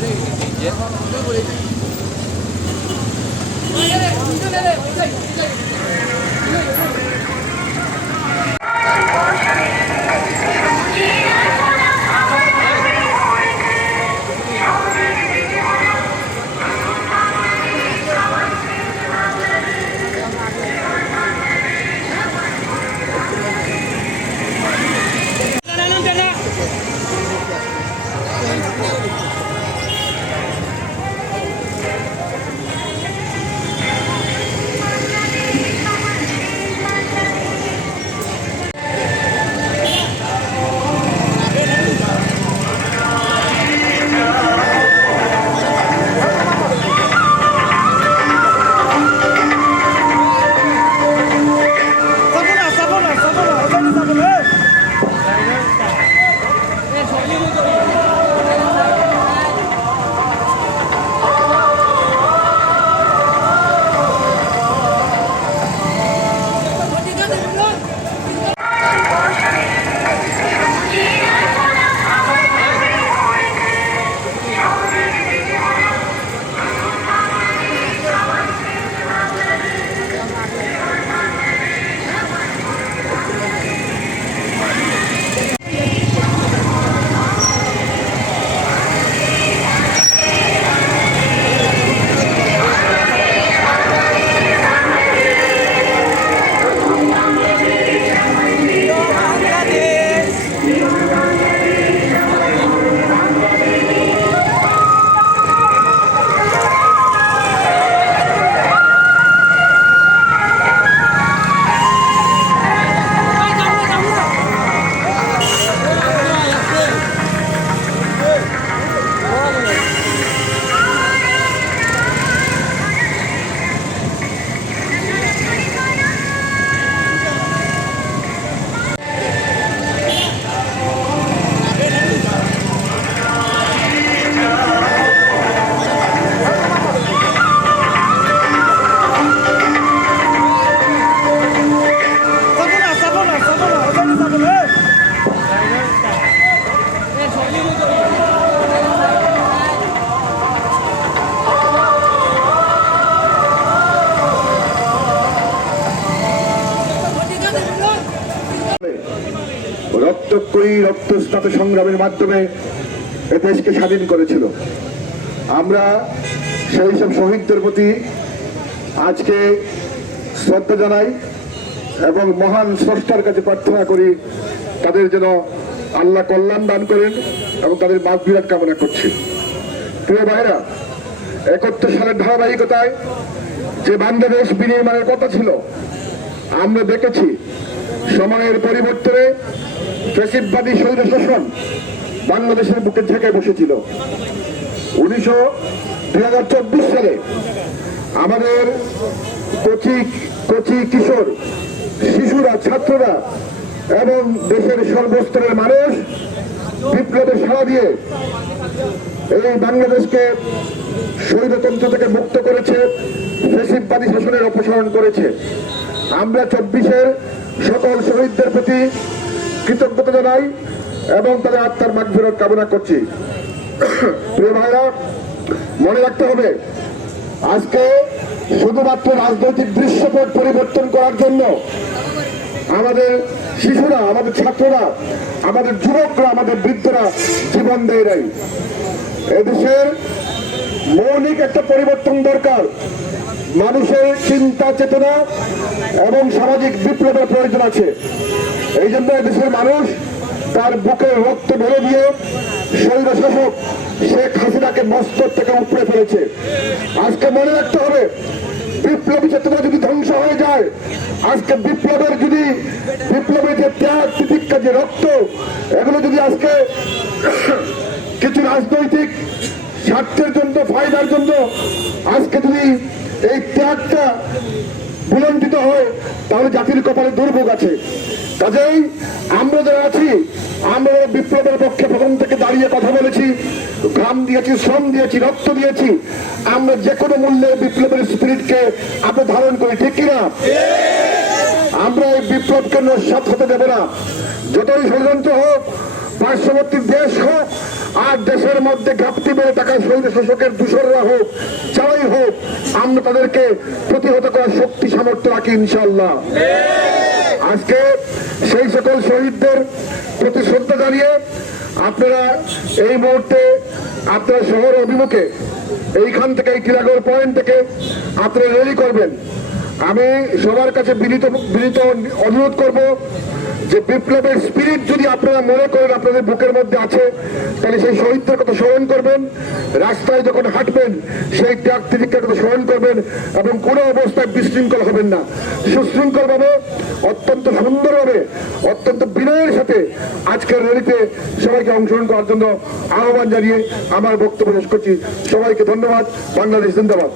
Yeah. রক্তক্ষয়ী রক্তস্নাত সংগ্রামের মাধ্যমে এ দেশকে স্বাধীন করেছিল। আমরা সেই সব শহীদদের প্রতি আজকে শ্রদ্ধা জানাই এবং মহান স্রষ্টার কাছে প্রার্থনা করি তাদের যেন আল্লাহ কল্যাণ দান করেন এবং তাদের বাদ বিরাট কামনা করছি। প্রিয় ভাইরা একাত্তর সালের ধারাবাহিকতায় যে বাংলাদেশ বিনির্মাণের কথা ছিল, আমরা দেখেছি সময়ের পরিবর্তনে ফেসিবাদী স্বৈর শাসন বাংলাদেশের বুকে ঝেঁকে বসেছিল। উনিশশো দুই চব্বিশ সালে আমাদের কচি কচি কিশোর, শিশুরা, ছাত্ররা এবং দেশের সর্বস্তরের মানুষ বিপ্লবের সাড়া দিয়ে এই বাংলাদেশকে স্বৈরতন্ত্র থেকে মুক্ত করেছে ফেসিবাদী শাসনের অপসারণ করেছে। আমরা চব্বিশের সকল শহীদদের প্রতি কৃতজ্ঞতা জানাই এবং তাদের আত্মার মাঠ ফেরত কামনা করছি। প্রিয় ভাইরা, মনে রাখতে হবে, আজকে শুধুমাত্র রাজনৈতিক দৃশ্যপট পরিবর্তন করার জন্য আমাদের শিশুরা, আমাদের ছাত্ররা, আমাদের যুবকরা, আমাদের বৃদ্ধরা জীবন দেয় নাই। এদেশের মৌলিক একটা পরিবর্তন দরকার। মানুষের চিন্তা চেতনা এবং সামাজিক বিপ্লবের প্রয়োজন আছে। এই জন্য দেশের মানুষ তার বুকে রক্ত ভরে দিয়ে স্বৈর শাসক শেখ হাসিনাকে মস্তক থেকে উপড়ে ফেলেছে। আজকে মনে রাখতে হবে, বিপ্লবী চেতনা যদি ধ্বংস হয়ে যায়, আজকে বিপ্লবের যদি, বিপ্লবের যে ত্যাগ, তিতিক্ষা, যে রক্ত, এগুলো যদি আজকে কিছু রাজনৈতিক স্বার্থের জন্য, ফায়দার জন্য আজকে যদি এই ত্যাগটা বুলন্দিত হয়, তাহলে জাতির কপালে দুর্ভোগ আছে। কাজেই আমরা যারা আছি, আমরা বিপ্লবের পক্ষে প্রথম থেকে দাঁড়িয়ে কথা বলেছি, ঘাম দিয়েছি, শ্রম দিয়েছি, রক্ত দিয়েছি, আমরা যে কোনো মূল্যে বিপ্লবের স্পিরিটকে আমরা ধারণ করি, ঠিক কিনা? আমরা এই বিপ্লবকে নস্বাত হতে দেব না। যতই ষড়যন্ত্র হোক, পার্শ্ববর্তী দেশ হোক, আর দেশের মধ্যে ঘাপটি বেড়ে থাকা শহীদ শাসকের দূষররা হোক, যারাই হোক, আমরা তাদেরকে প্রতিহত করার শক্তি সামর্থ্য রাখি ইনশাল্লাহ আজকে সেই সকল শহীদদের প্রতি শ্রদ্ধা জানিয়ে আপনারা এই মুহূর্তে আপনারা শহর অভিমুখে এইখান থেকে, এই টিলাগড় পয়েন্ট থেকে আপনারা রেলি করবেন। আমি সবার কাছে বিনীত বিনীত অনুরোধ করব যে বিপ্লবের স্পিরিট যদি আপনারা মনে করেন আপনাদের বুকের মধ্যে আছে, তাহলে সেই শহীদদের কথা স্মরণ করবেন। রাস্তায় যখন হাঁটবেন, সেই ত্যাগ তিরিক্ষার কথা স্মরণ করবেন এবং কোনো অবস্থায় বিশৃঙ্খল হবেন না। সুশৃঙ্খল ভাবে অত্যন্ত সুন্দরভাবে, অত্যন্ত বিনয়ের সাথে আজকের র্যালিতে সবাইকে অংশগ্রহণ করার জন্য আহ্বান জানিয়ে আমার বক্তব্য শেষ করছি। সবাইকে ধন্যবাদ। বাংলাদেশ জিন্দাবাদ।